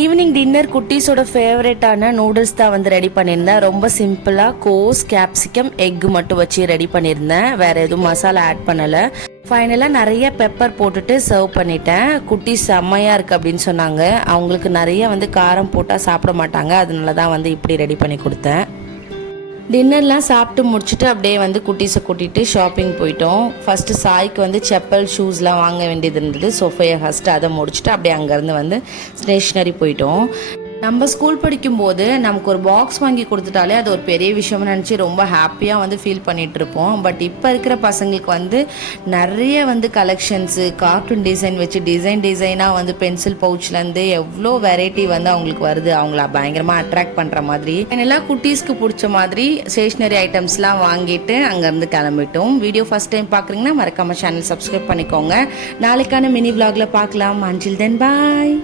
Evening dinner குட்டீஸோட ஃபேவரட்டான noodles தான் வந்து ரெடி பண்ணியிருந்தேன். ரொம்ப சிம்பிளாக கோஸ், கேப்சிகம், எக் மட்டும் வச்சு ரெடி பண்ணியிருந்தேன். வேறு எதுவும் மசாலா ஆட் பண்ணலை. ஃபைனலாக நிறைய பெப்பர் போட்டுட்டு சர்வ் பண்ணிட்டேன். குட்டீஸ் செம்மையாக இருக்குது அப்படின்னு சொன்னாங்க. அவங்களுக்கு நிறைய வந்து காரம் போட்டால் சாப்பிட மாட்டாங்க, அதனால தான் வந்து இப்படி ரெடி பண்ணி கொடுத்தேன். டின்னர்லாம் சாப்பிட்டு முடிச்சுட்டு அப்படியே வந்து குட்டீஸை கூட்டிகிட்டு ஷாப்பிங் போயிட்டோம். ஃபஸ்ட்டு சாய்க்கு வந்து செப்பல், ஷூஸ்லாம் வாங்க வேண்டியது இருந்தது. சோஃபையை ஃபஸ்ட்டு அதை முடிச்சுட்டு அப்படியே அங்கேருந்து வந்து ஸ்டேஷ்னரி போயிட்டோம். நம்ம ஸ்கூல் படிக்கும்போது நமக்கு ஒரு பாக்ஸ் வாங்கி கொடுத்துட்டாலே அது ஒரு பெரிய விஷயம்னு நினச்சி ரொம்ப ஹாப்பியாக வந்து ஃபீல் பண்ணிகிட்டு இருப்போம். பட் இப்போ இருக்கிற பசங்களுக்கு வந்து நிறைய வந்து கலெக்ஷன்ஸு, கார்ட்டூன் டிசைன் வச்சு டிசைனாக வந்து பென்சில் பவுச்லேருந்து எவ்வளோ வெரைட்டி வந்து அவங்களுக்கு வருது. அவங்கள பயங்கரமாக அட்ராக்ட் பண்ணுற மாதிரி என்னெல்லாம் குட்டீஸ்க்கு பிடிச்ச மாதிரி ஸ்டேஷ்னரி ஐட்டம்ஸ்லாம் வாங்கிட்டு அங்கேருந்து கிளம்பிட்டோம். வீடியோ ஃபஸ்ட் டைம் பார்க்குறீங்கன்னா மறக்காமல் சேனல் சப்ஸ்கிரைப் பண்ணிக்கோங்க. நாளைக்கான மினி விலாகில் பார்க்கலாம். அன்டில் தென் பாய்.